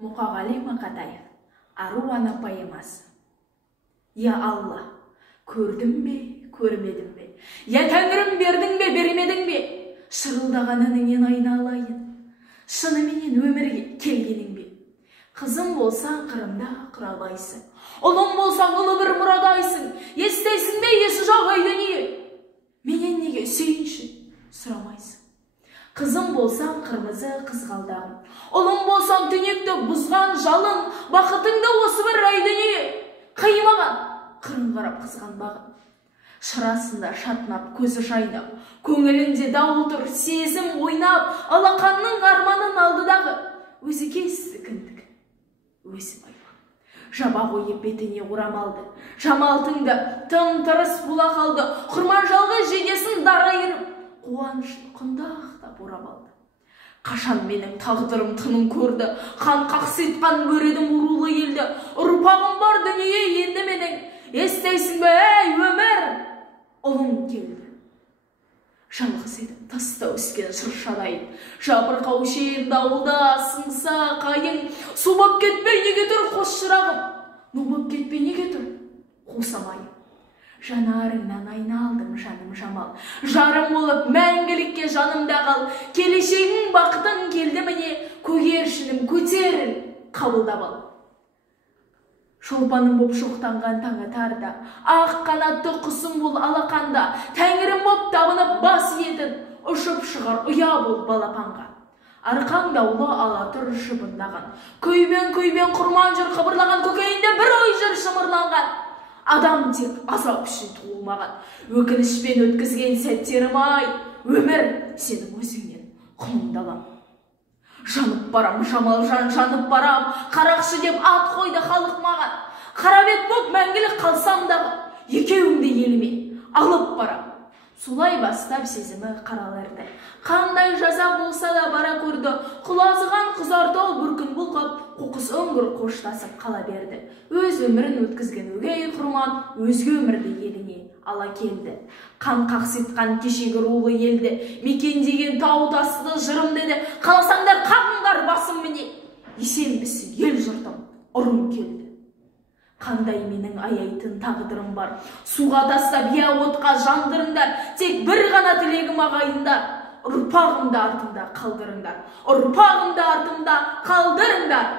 Мұқағали Мақатаев, Ару ана поэмасы. Я Алла, көрдім бе, көрмедім бе? Я Тәңірім, бердің бе, бермедің бе? Шырылдаған үніңнен айналайын. Шынымен өмірге келгенің бе? Қызым болсаң қырымда қыралайсың. Ұлым болсаң ұлы бір мұрадайсың. Естейсің бе есі жағай дүние? Менен неге сүйінші сұрамайсың? Қызым болсаң қырмызы қызғалдағым. Ұлым болсаң түнекті бұзған жалын. Бақытыңда осы бір рай дүние. Қимаған, қырын қарап қызғанбағын. Шырасында шатынап, көзі жайнап, көңілінде дауыл тұр, сезім ойнап, алақанның арманын алдыдағы. Өзі кесті кіндік, өзі байбақ. Жаба қойып бетіне орамалды, жамалтыңды тым-тырыс була қалды. Құрман жалғы жедесін дара еріп, қуанышын құндақтап орап алды. Қашан менің тағдырым тынын көрді, қан қақситқан бөредім ұрулы елді. Ұрпағым бар дүние енді менің, естейсің бе, ей өмір? Ұлым келді. Жалғыз едім таста өскен шыршадай, жабырқау шейін дауылда сыңса қайың. Су боп кетпей неге тұр қос шырағым, ну боп кетпей неге тұр қосамайым. Жанарыңнан айналдым жаным жамал, жарым болып мәңгілікке жанымда қал. Келешегің бақытың келді міне, көгершінім көтеріл, қабылдап ал. Шолпаным боп шоқтанған таңы тарда, ақ қанатты құсым бол алақанда. Тәңірім боп табынып бас етін, ұшып шығар ұя бол балапанға. Арқаң даулы ала тұр шыбындаған, көйбен құрман жүр қыбырлаған, көкейінде бір ой жүр шымырланған. Адам тек азап үшін туылмаған, өкінішпен өткізген сәттерім ай, өмір сенің өзіңнен құмындалам. Жанып барам, жамал жан жанып барам, қарақшы деп ат қойды халық маған. Қарабет боп мәңгілік қалсам дағы, екеуіңді еліме алып барам. Солай бастап сезімі қаралырды, қандай жаза болса да бара көрді. Құлазыған құзартау бір күн бұлқап, қоқыс өңгір қоштасып қала берді. Өз өмірін өткізген өгей құрман өзге өмірді еліне ала келді. Қан қақситқан кешегі рулы елді, мекендеген тау тасты жырым деді. Қаласаңдар қағыңдар басым міне, есенбісі ел жұртым ұрым келді. Қандай менің аяйтын тағдырым бар, суға тастап я отқа жандырыңдар. Тек бір ғана тілегім ағайындар, ұрпағымды артымда қалдырыңдар, ұрпағымды артымда қалдырыңдар.